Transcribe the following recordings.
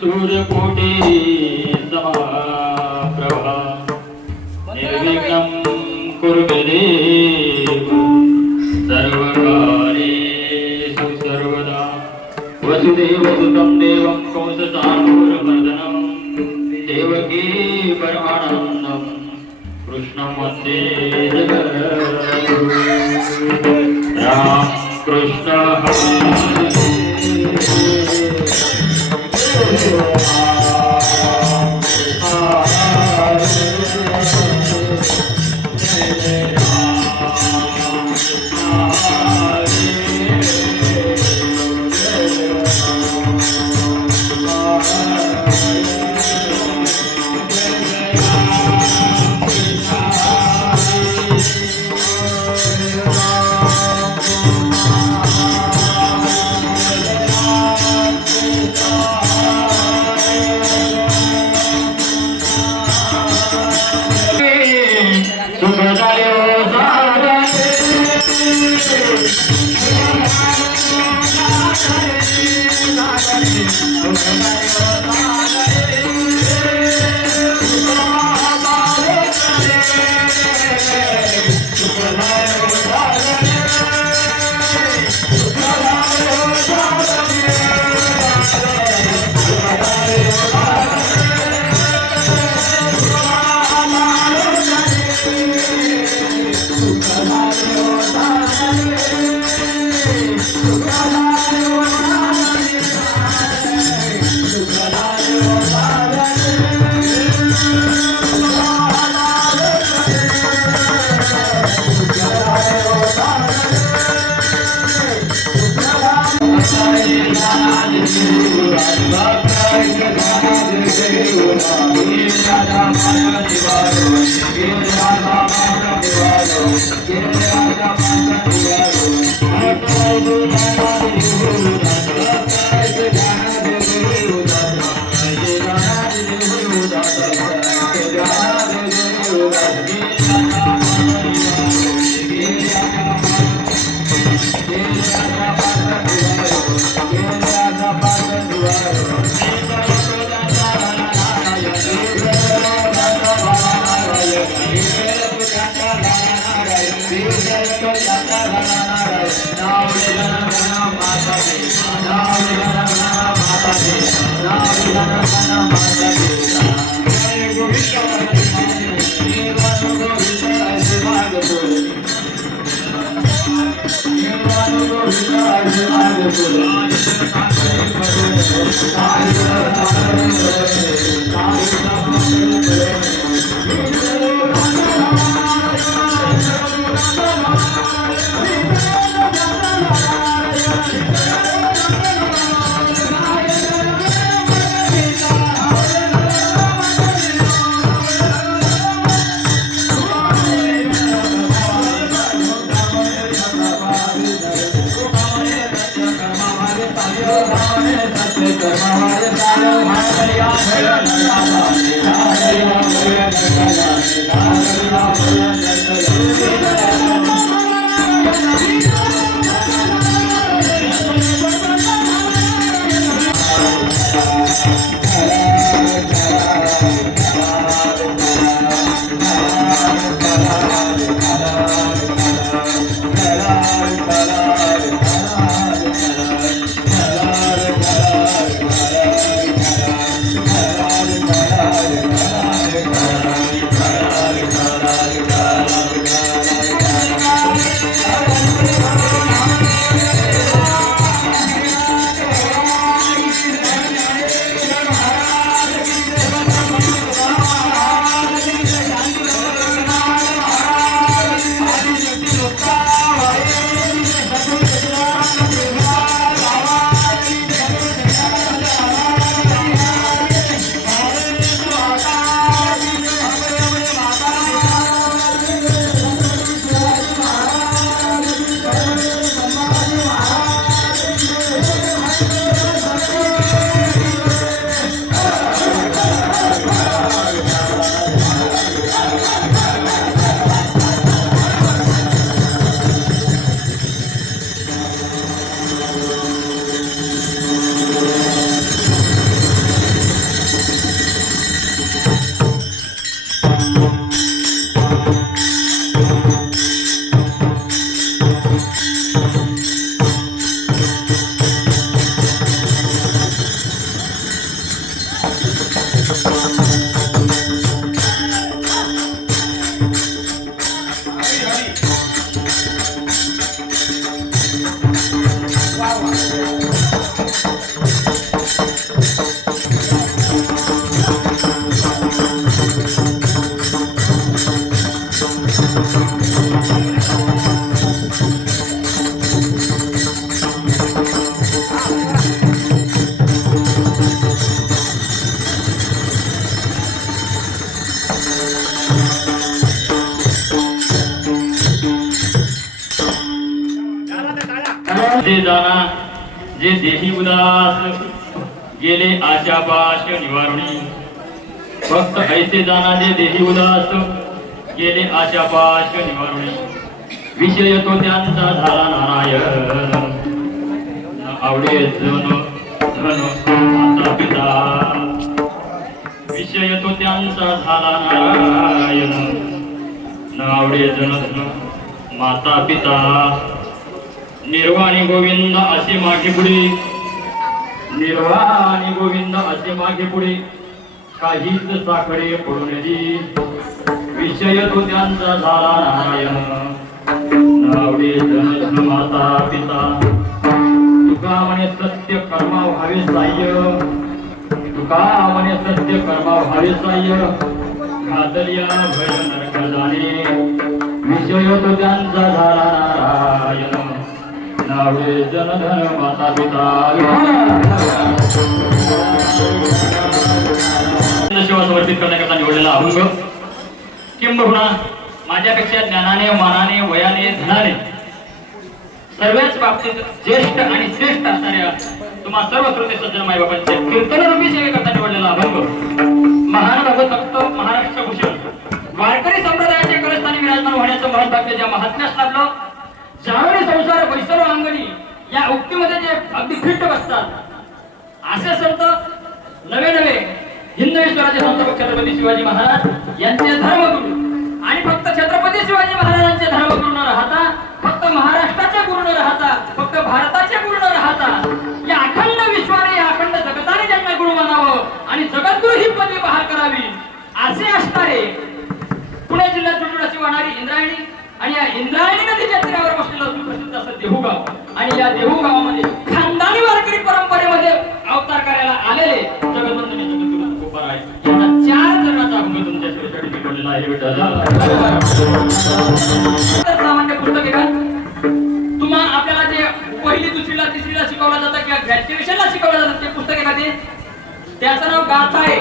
सूर्यकोटि समप्रभा निर्विघ्नं कुरु मे देव सर्वकार्येषु सर्वदा वसुदेवसुतं देवं कंसचाणूरमर्दनं देवकी परमानन्दं कृष्णं वन्दे जगद्गुरुं राम कृष्ण जाना जे देही उदास गेले आशापाश निवारुणी भक्त ऐसे जाना जे देही उदास गेले आशापाश निवारुणी विषय तो त्यांचा झाला नारायण न आवडे जन धन माता पिता विषय तो त्यांचा झाला नारायण न आवडे जन धन माता पिता निर्वाणी गोविंद असे मागे पुढे निर्वाणी गोविंद असे मागे पुढे काहीच साखरे पडून दे विषय तो त्यांचा झाला नारायण नावडे जन माता पिता तुका म्हणे सत्य कर्मा व्हावे साह्य तुका म्हणे सत्य कर्मा व्हावे साह्य घातलिया भय नरक जाणे विषय तो त्यांचा झाला नारायण नावडे जनधन माता पिता सेवा समर्पित करण्याकरता निवडलेला अभंग किंबहुना माझ्यापेक्षा ज्ञानाने मानाने वयाने धनाने सर्वच बाबतीत ज्येष्ठ आणि श्रेष्ठ असणाऱ्या तुम्हा सर्व श्रोते सज्जन मायबापांचे कीर्तनरूपी सेवेकरता निवडलेला अभंग महान भगवत भक्त महाराष्ट्र भूषण वारकरी संप्रदायाच्या कलस्थानी विराजमान होण्याचं महत् भाग्य ज्या महात्म्यास लाभलं जाणून संसार वैसर्व अंगणी या उक्तीमध्ये जे अगदी फिट्ट बसतात असे संत नवे नवे हिंदवी स्वराज्य संत छत्रपती शिवाजी महाराज यांचे धर्मगुरु आणि फक्त छत्रपती शिवाजी महाराजांचे धर्मगुरु न राहता फक्त महाराष्ट्राचे गुरु न राहता फक्त भारताचे गुरु न राहता या अखंड विश्वाने या अखंड जगताने त्यांना गुरु मानावं आणि जगद्गुरु ही पदवी बहाल करावी असे असणारे पुणे जिल्ह्यात जुळजुळाची वाहणारी इंद्रायणी आणि या इंद्रायणी नदीच्या तीरावर बसलेलं सुप्रसिद्ध असं देहूगाव आणि या देहूगावामध्ये खानदानी वारकरी परंपरेमध्ये अवतार करायला आलेले जगद्वंदनी जगद्गुरु तुकोबार आहे यांना 4 जणांचा अभंग तुमच्या सेवेसाठी निवडलेला आहे सामान्य पुस्तक आहे का तुम्हा आपल्याला जे पहिली दुसरीला तिसरीला शिकवलं जातं किंवा ग्रॅज्युएशनला शिकवलं जातं ते पुस्तक आहे का ते त्याचं नाव गाथा आहे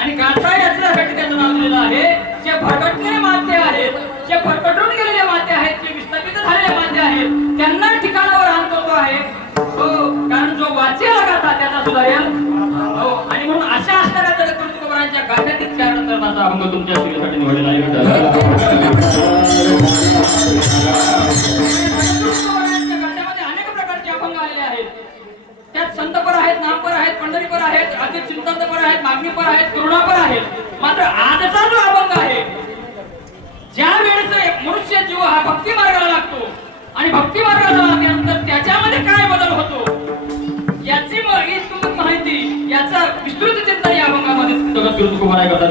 आणि गाथा याच्यासाठी त्याचं नाव दिलेलं आहे जे भरकटलेले माते आहेत जे भरकटून गेलेले माते आहेत जे विस्थापित झालेले माते आहेत त्यांना ठिकाणावर आणतो तो आहे हो कारण जो वाचेल गाथा त्याचा सुधारेल हो आणि म्हणून अशा असणाऱ्या जगद्गुरु तुकोबारांच्या गाथ्यातील 4 नंतरचा अभंग तुमच्या सेवेसाठी निवडलेला आहे गाथ्यामध्ये अनेक प्रकारचे अभंग आलेले आहेत त्यात संतपर आहेत नामपर आहेत पंढरीपर आहेत अधिक चिंतनपर आहेत मागणीपर आहेत करुणापर आहेत मात्र आजचा जो अभंग आहे ज्या वेळेस मनुष्य जीव हा भक्ती मार्गाला लागतो आणि भक्ती मार्गाला लागल्यानंतर त्याच्यामध्ये काय बदल होतो याची इतकी माहिती याचा विस्तृत चिंतन या अभंगामध्ये जगद्गुरु तुकोबार करतात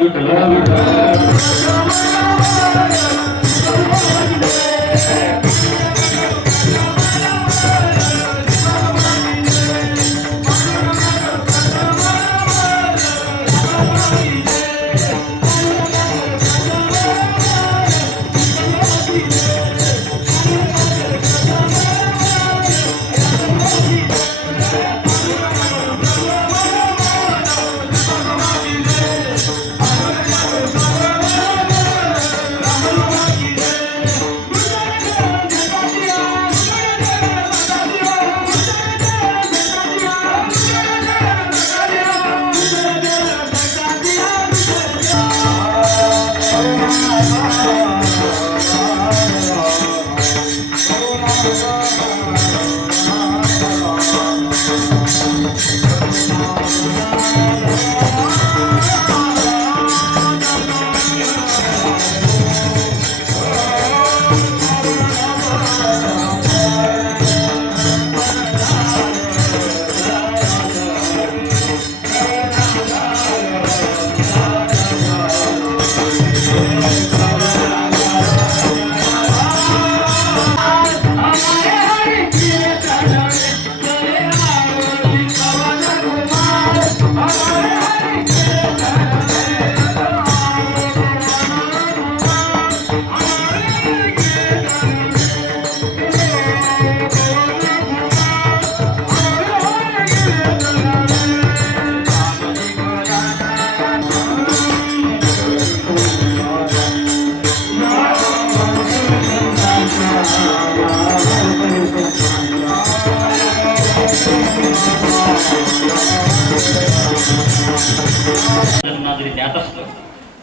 असतं.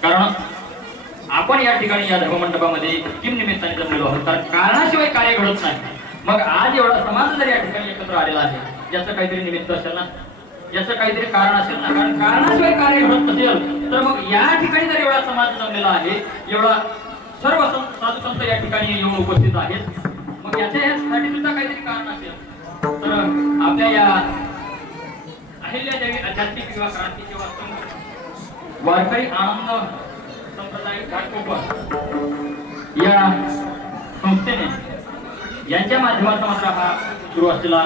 कारण आपण या ठिकाणी या धर्ममंडपामध्ये किम निमित्ताने जमलेलो आहोत, कारण कारणाशिवाय कार्य घडत नाही. मग आज एवढा समाज जर या ठिकाणी एकत्र आलेला आहे, याचं काहीतरी निमित्त असेल ना, याचं काहीतरी कारण असेल ना. कारण कारणाशिवाय कार्य घडत नसेल तर मग या ठिकाणी जर एवढा समाज जमलेला आहे, एवढा सर्व साधू संत या ठिकाणी येऊन उपस्थित आहेत, मग याच्यासाठी सुद्धा काहीतरी कारण असेल. तर आपल्या या अहिल्यादेवी आध्यात्मिक किंवा क्रांती किंवा वारकरी आनंद संप्रदाय घाटकोपर या संस्थेने यांच्या माध्यमातून मात्र हा सुरू असलेला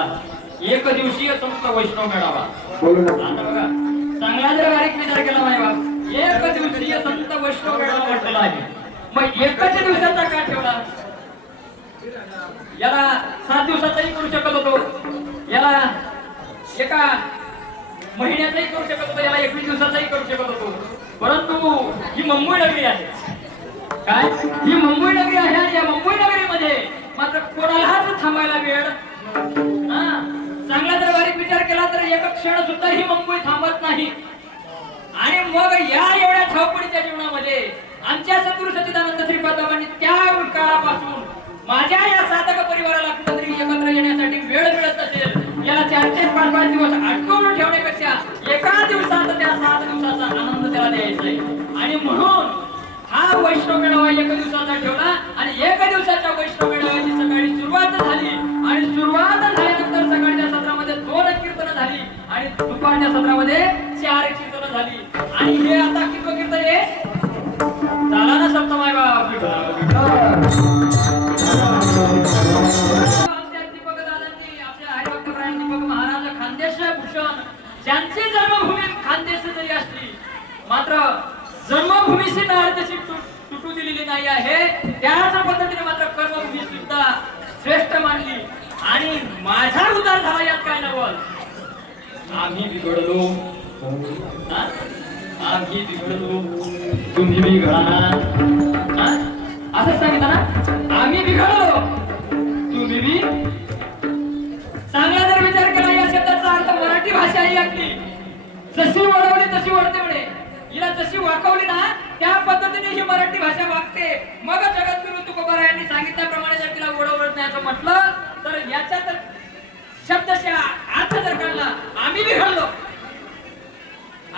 एक दिवसीय संत वैष्णव मेळावा. आता बघा, चांगला जर बारीक विचार केला नाही बाब, एक दिवसीय संत वैष्णव मेळावा म्हटलेला आहे. मग एकच दिवसाचा का ठेवला? याला 7 दिवसाचाही करू शकत होतो, याला एका महिन्याचाही करू शकत होतो, याला 21 दिवसाचाही करू शकत होतो. परंतु ही मुंबई नगरी आहे. काय ही मुंबई नगरी आहे, आणि या मुंबई नगरीमध्ये मात्र कोणालाच थांबायला वेळ. चांगला जर बारीक विचार केला तर एक क्षण सुद्धा ही मुंबई थांबत नाही. आणि मग या एवढ्या धावपळीच्या जीवनामध्ये आमच्या सद्गुरू सच्चिदानंद श्रीपादांनी त्या काळापासून माझ्या या साधक परिवाराला कुठेतरी एकत्र येण्यासाठी वेळ मिळत असेल, याला 4-5 दिवस अटकवून ठेवण्यापेक्षा एका दिवसात त्या 7 दिवसाचा आनंद त्याला द्यायचा आहे. आणि म्हणून हा वैष्णव मेळावा 1 दिवसाचा ठेवला, आणि 1 दिवसाच्या वैष्णव मेळाव्याची सकाळी सुरुवात झाली, आणि सुरुवात झाल्यानंतर सकाळच्या सत्रामध्ये 2 कीर्तन झाली, आणि दुपारच्या सत्रामध्ये 4 कीर्तन झाली. आणि हे आता किती कीर्तन आहे? झाला ना सप्तमाय बाप. दीपक दादांनी आपल्या हरिभक्त प्राण दीपक महाराज खानदेश भूषण, ज्यांची जन्मभूमी खानदेश जरी असली मात्र जन्मभूमीशी नाळतशी तुटू दिलेली नाही आहे, त्याच पद्धतीने मात्र कर्मभूमी सुद्धा श्रेष्ठ मानली. आणि माझा उद्धार झाला यात काय नवल. आम्ही बिघडलो, आम्ही बिघडलो, तुम्ही बिघडा, असं सांगितलं ना. आम्ही बिघडलो, तुम्ही बी. चांगला जर विचार केला या शब्दाचा अर्थ मराठी भाषा ही आपली जशी वळवली तशी वळते म्हणे. हिला जशी वाकवली ना त्या पद्धतीने ही मराठी भाषा वागते. मग जगद्गुरु तुकोबाराय यांनी सांगितल्याप्रमाणे जर तिला वळवत नाही असं म्हटलं तर याच्यात शब्दशः अर्थ जर काढला, आम्ही बिघडलो,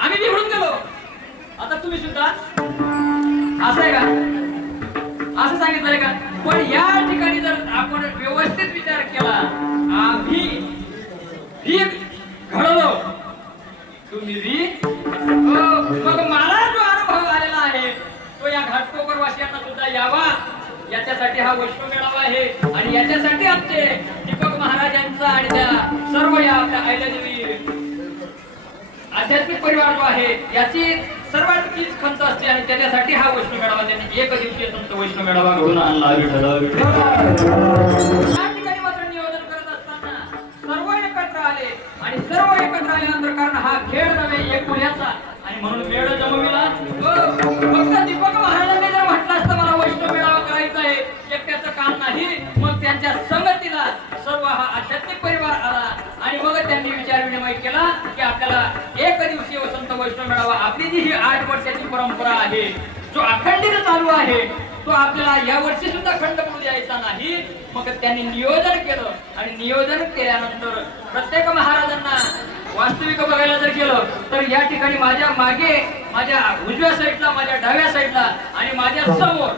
आम्ही बिघडून गेलो. आता तुम्ही सुद्धा असं आहे का? असं सांगितलंय का? पण या ठिकाणी जर आपण व्यवस्थित विचार केला, आम्ही भी घडलो, तुम्ही भी. मग मला जो अनुभव आलेला आहे तो या घाटकोपर वासियांना सुद्धा यावा, याच्यासाठी हा वैष्णव मेळावा आहे. आणि याच्यासाठी आमचे दीपक महाराजांचा आणि त्या सर्व या आपल्या अहिल्यादेवी आध्यात्मिक परिवार जो आहे याची सर्वात कीच खंत असते, आणि त्याच्यासाठी हा वैष्णव मेळावा त्यांनी 1 दिवसीय संत वैष्णव मेळावा घडवून आणला. या ठिकाणी मात्र नियोजन करत असताना सर्व एकत्र आले, आणि सर्व एकत्र आल्यानंतर कारण हा खेळ नव्हे एक पुण्याचा, आणि म्हणून वेळ जमविला. फक्त दीपक महाराजांनी जर म्हटलं असतं मला वैष्णव मेळावा करायचा आहे, एकट्याचं काम नाही, मग त्यांच्या संगतीला सर्व हा आध्यात्मिक परिवार आला, आणि मग त्यांनी विचार विनिमय केला की आपल्याला 1 दिवसीय संत वैष्णव मेळावा, आपली जी ही 8 वर्षाची परंपरा आहे, जो अखंडित चालू आहे, तो आपल्याला या वर्षी सुद्धा खंड पडू द्यायचा नाही. मग त्यांनी नियोजन केलं, आणि नियोजन केल्यानंतर प्रत्येक महाराजांना वास्तविक बघायला जर गेलं तर या ठिकाणी माझ्या मागे, माझ्या उजव्या साईडला, माझ्या डाव्या साईडला आणि माझ्या समोर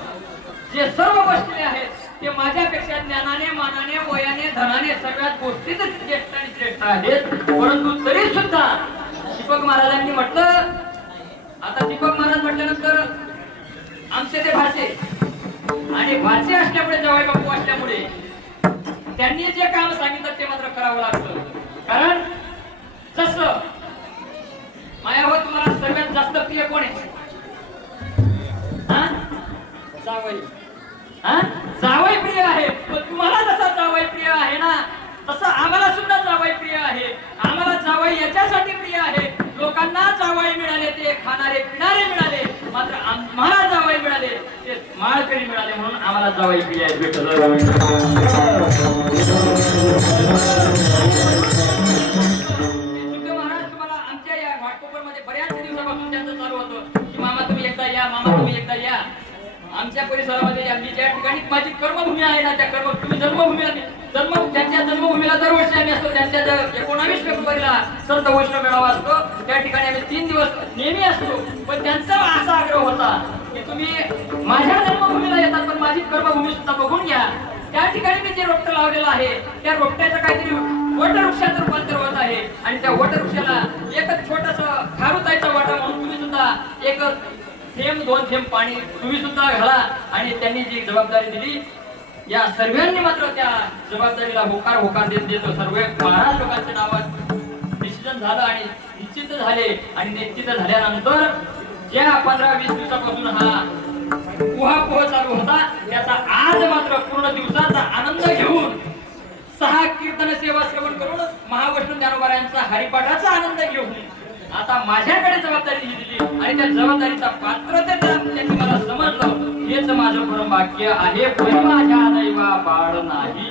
जे सर्व बसलेले आहेत ते माझ्यापेक्षा ज्ञानाने, मानाने, वयाने, धनाने सगळ्यात गोष्टीत ज्येष्ठ आणि श्रेष्ठ आहेत. परंतु तरी सुद्धा दीपक महाराजांनी म्हटलं, आता दीपक महाराज म्हटल्यानंतर आमचे ते भाचे, आणि भाचे असल्यामुळे जवाई बापू असल्यामुळे त्यांनी जे काम सांगितलं ते मात्र करावं लागतं. कारण जसं माया हो, तुम्हाला सगळ्यात जास्त प्रिय कोण आहे? जावई. जावई प्रिय आहे. पण तुम्हाला जसा जावई प्रिय आहे ना, तसं आम्हाला सुद्धा जावई प्रिय आहे. आम्हाला जावई याच्यासाठी प्रिय आहे, लोकांना जावई मिळाले ते खाणारे पिणारे मिळाले, मात्र आम्हाला जावई मिळाले ते माळकरी मिळाले, म्हणून आम्हाला जावई प्रिय आहे. महाराज तुम्हाला आमच्या या घाटकोपर मध्ये बऱ्याच दिवसापासून त्यांचं चालू होतं की मामा आमच्या परिसरामध्ये आम्ही ज्या ठिकाणी माझी कर्मभूमी आहे ना, त्या कर्म तुम्ही जन्मभूमी त्यांच्या जन्मभूमीला दरवर्षी आम्ही असतो. त्यांच्या 19 फेब्रुवारीला संत वैष्णव मेळावा असतो. त्या ठिकाणी आम्ही 3 दिवस नेहमी असतो. पण त्यांचा असा आग्रह होता की तुम्ही माझ्या जन्मभूमीला येतात पण माझी कर्मभूमी सुद्धा बघून घ्या. त्या ठिकाणी मी जे रोपटं लावलेलं आहे त्या रोपट्याचं काहीतरी वटवृक्षाचं रूपांतर होत आहे आणि त्या वटवृक्षाला एकच छोटासा खारुताईचा वाटा म्हणून तुम्ही सुद्धा एक थेंब 2 थेंब पाणी तुम्ही सुद्धा घाला. आणि त्यांनी जी जबाबदारी दिली या सर्वांनी मात्र त्या जबाबदारीला होकार देतो. सर्व 12 लोकांच्या नावात डिसिजन झालं आणि निश्चित झाले. आणि निश्चित झाल्यानंतर ज्या 15-20 दिवसापासून हा उहापोह चालू होता त्याचा आज मात्र पूर्ण दिवसाचा आनंद घेऊन 6 कीर्तन सेवा श्रवण करून महावैष्णव ज्ञानोबारायांचा हरिपाठाचा आनंद घेऊन आता माझ्याकडे जबाबदारी दिली आणि त्या जबाबदारीचा पात्रते त्यांनी मला समजलं. हेच माझं परम भाग्य आहे. माझ्या दैवा पाड नाही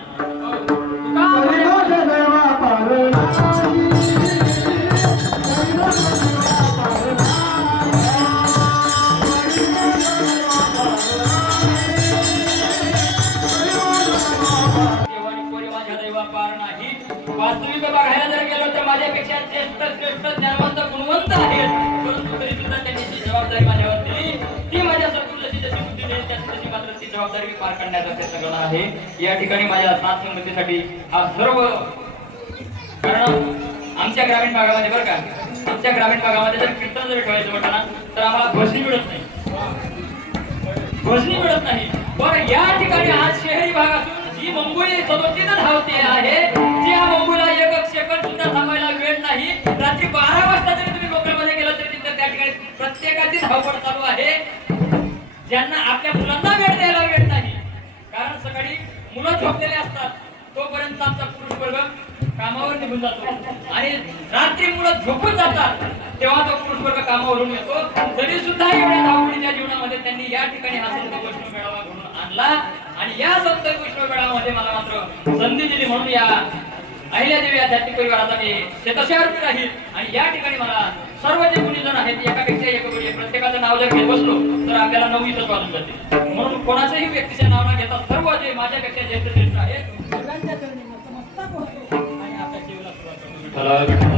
वास्तविक बघायला जर गेलो तर माझ्यापेक्षा श्रेष्ठ ज्ञानवंत गुणवंत आहेत. परंतु तरी सुद्धा त्यांनी जी जबाबदारी माझ्यावर दिली ती माझ्या सद्गुरूची जशी बुद्धी देईल त्याची मात्र ती जबाबदारी पार करण्याचा प्रयत्न करणार आहे. या ठिकाणी माझ्या साथ संगतीसाठी हा सर्व कारण आमच्या ग्रामीण भागामध्ये बरं का आमच्या ग्रामीण भागामध्ये जर कीर्तन जर ठेवायचं म्हटलं ना तर आम्हाला भजनी मिळत नाही. बरं या ठिकाणी आज शहरी भाग असून जी मंगुळी सदोतीत धावते आहे त्या मंगुळीला एक सेकंद सुद्धा थांबायला वेळ नाही. रात्री 12 वाजता जरी तुम्ही लोकलमध्ये गेला तरी तिथं त्या ठिकाणी प्रत्येकाची धावपळ चालू आहे. ज्यांना आपल्या मुलांना वेळ द्यायला वेळ नाही कारण सकाळी मुलं झोपलेले असतात तोपर्यंत आमचा पुरुष वर्ग कामावर निघून जातो आणि रात्री मुलं झोपून जातात तेव्हा तो पुरुष वर्ग कामावरून येतो. तरी सुद्धा एवढ्या धावपळीच्या जीवनामध्ये त्यांनी या ठिकाणी हा संत वैष्णव मेळावा घडवून आणला आणि या संत वैष्णव मेळाव्यामध्ये मला मात्र संधी दिली. म्हणून या अहिल्यादेवी आध्यात्मिक परिवाराचा मी शेतशारूपी राहील. आणि या ठिकाणी मला सर्व जे गुणीजन आहेत एकापेक्षा एक गुणी प्रत्येकाचं नाव जर घेत बसलो तर आपल्याला 9 इथंच वाजून जाते. म्हणून कोणाचंही व्यक्तीच्या नाव न घेता सर्व जे माझ्यापेक्षा ज्येष्ठ श्रेष्ठ आहेत सगळ्यांच्या चरणी नतमस्तक होतो आणि आपल्या जीवनाला सुरुवात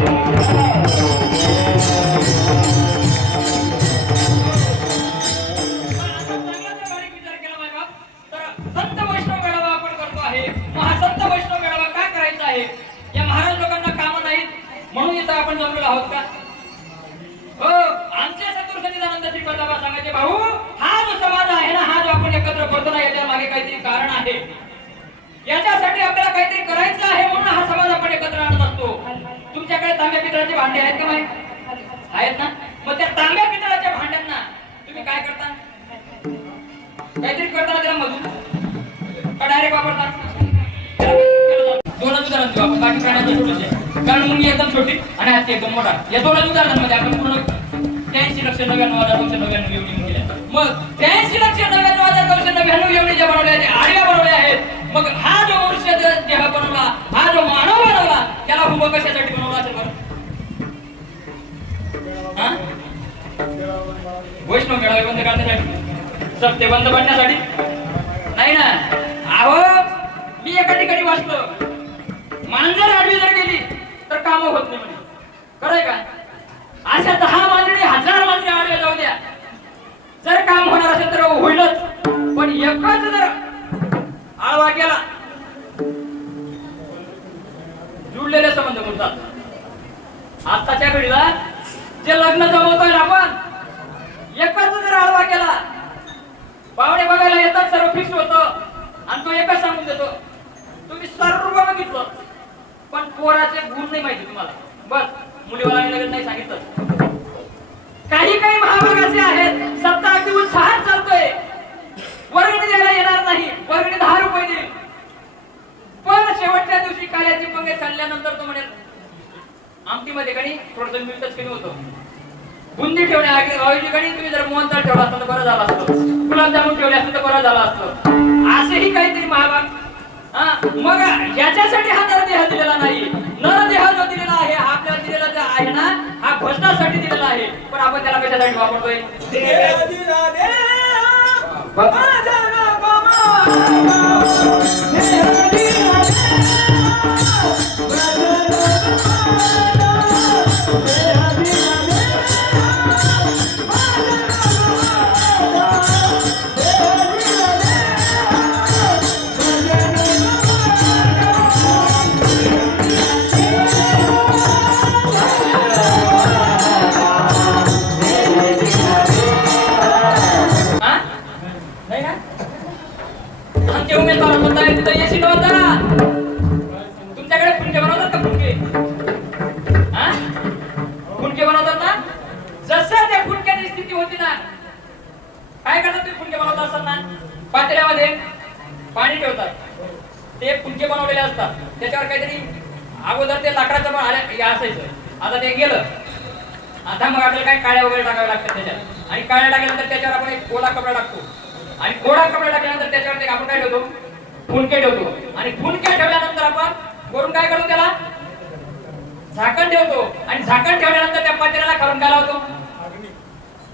संत वैष्णव मेळावा आपण करतो आहे. महासंत वैष्णव मेळावा काय करायचा आहे या महाराज लोकांना काम नाहीत म्हणून इथं आपण जमलेलो आहोत का? हो आमच्या सद्गुरू सच्चिदानंद श्री प्रतापा सांगायचे भाऊ हा जो समाज आहे ना हा जो आपण एकत्र करतो ना याच्या मागे काहीतरी कारण आहे. याच्यासाठी आपल्याला काहीतरी करायचं आहे म्हणून हा समाज आपण एकत्र आणत असतो. तुमच्याकडे तांब्या पितळाचे भांडे आहेत का माहित आहेत ना? मग त्या तांब्या पितळाच्या भांड्यांना तुम्ही काय करता? काहीतरी करताना त्याला मधून का डायरेक्ट वापरता? दोनच उदाहरण देऊ आपण बाकी प्राण्यांचं छोटंच कारण मुंगी एकदम छोटी आणि हत्ती एकदम मोठा. या दोनच उदाहरणांमध्ये आपण पूर्ण 83,99,999 एवढी मुंगी आहे. मग 83,99,999 एवढी ज्या बनवल्या आडव्या बनवल्या आहेत. मग हा जो मनुष्य देह बनवला हा जो मानव बनवला त्याला उभं कशासाठी बनवला असेल बरं? वैष्णव मेळावे बंद करण्यासाठी सत्य बंद पडण्यासाठी नाही ना. अहो मी एका ठिकाणी वाचलो मांजर आडवी जर गेली तर काम होत नाही म्हणे. खरंय का? अशा 10 मांजरी 1000 मांजरी आडव्या जाऊ द्या जर काम होणार असेल तर होईलच. पण एकच जर आळवा गेला जुळलेले संबंध बोलतात. आताच्या घडीला जे लग्न जमवतोय आपण एकच जर आळवा गेला पाहुणे बघायला येतात सर्व फिक्स होतं आणि तो एकच सांगून देतो तुम्ही सर्व बघितलं पण पोराचे गुण नाही माहिती तुम्हाला. बस मुलीवाला लगेच नाही सांगितलं. काही महाभाग असे आहेत सत्ता अगदी उत्साहात चालतोय वर्गणी द्यायला येणार नाही वर्गणी 10 रुपये देईल पण शेवटच्या दिवशी काल्याची पंगत चालल्यानंतर तो म्हणेल आमटीमध्ये कणी थोडंसं मिळतच कमी होतं. बुंदी ठेवण्याऐवजी कणी तुम्ही जर मोहनताळ ठेवला असतं तर बरं झालं असतं. गुलाबजामुन ठेवले असते तर बरं झालं असतं. असेही काहीतरी महाभाग. मग याच्यासाठी हा नर देह दिलेला नाही. नर देह जो दिलेला आहे हा आपल्याला दिलेला जो आहे ना हा भजनासाठी दिलेला आहे. पण आपण त्याला कशासाठी वापरतोय? नाही ना आमचे उमेदवार म्हणताय तिथं येशी नव्हता तुमच्याकडे फुंके बनवतात का फुंके हा फुंके बनवतात ना जसं त्या फुंक्याची स्थिती होती ना काय करतात ते फुंके बनवत असताना पातेल्यामध्ये पाणी ठेवतात ते फुंके बनवलेले असतात त्याच्यावर काहीतरी अगोदर ते लाकडाचं पण असायचं आता ते गेलं आता मग आपल्याला काय काळ्या वगैरे टाकाव्या लागतात त्याच्यात आणि काळ्या टाकल्यानंतर त्याच्यावर आपण एक ओला कपडा टाकतो आणि ओला कपडा टाकल्यानंतर त्याच्यावर ते आपण काय ठेवतो फुंके ठेवतो आणि फुंके ठेवल्यानंतर आपण वरून काय करतो त्याला झाकण ठेवतो आणि झाकण ठेवल्यानंतर त्या पातेल्याला खालून काय लावतो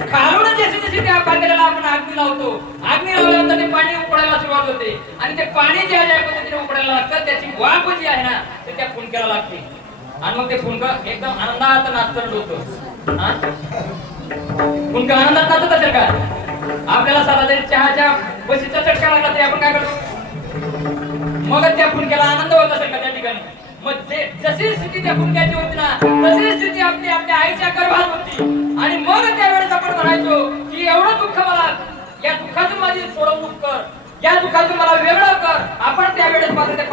खालून जशी त्या पातेल्याला आपण अग्नी लावतो अग्नी लावल्यानंतर ते पाणी उकळायला सुरुवात होते आणि ते पाणी जे आहे पद्धतीने उकळायला लागतं त्याची वाफ जी आहे ना ते त्या फुंक्याला लागते आणि मग ते फुंक एकदम आनंदात नाचत होतं हा फुंक आनंदात नाचत असेल का आपल्याला साधा जरी चहाच्या बशीचा चटका लागला तरी आपण काय करतो मग त्या फुंक्याला आनंद होत असेल का त्या ठिकाणी मग जशी स्थिती त्या फुंक्याची होती ना तशी स्थिती आपली आपल्या आईच्या गर्भात होती आणि मग त्यावेळेस आपण म्हणायचो की एवढं दुःख मला या दुःखातून माझी सोडवणूक कर या दुःखातून मला वेगळं कर आपण त्यावेळेस मात्र ते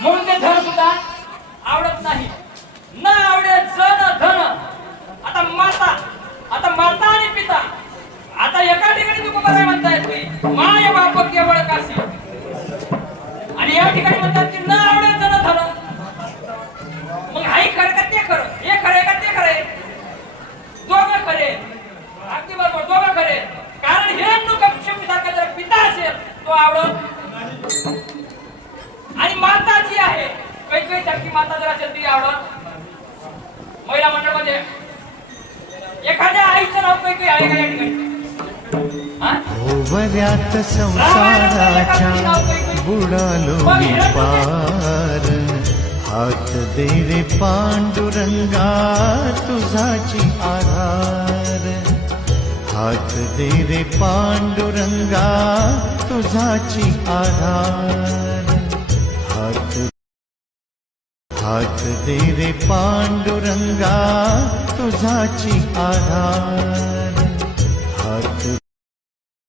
म्हणून ते धन सुद्धा आवडत नाही न आवडे जन धन आता माता आणि पिता आता एका ठिकाणी तुम्ही बरं म्हणतायत की माय बाप केवळ काशी आणि या ठिकाणी म्हणतात की न आवडे जन धन मग आई खरं का ते खरं हे खरं का ते खरं दोघं खरे अगदी बरोबर दोघं खरे कारण हिरण्यकश्यप सारखा जर पिता असेल तो आवडत आणि माता जी आहे काही सारखी माता जर असेल ती आवडत महिला मंडळ मध्ये एखाद्या आईचं नाव काही आहे का या ठिकाणी वऱ्यात संसाराच्या बुडालो मी पार हात दे रे पांडुरंगा तुझाची आधार हात दे रे पांडुरंगा तुझाची आधार हात दे रे पांडुरंगा तुझाची आधार हात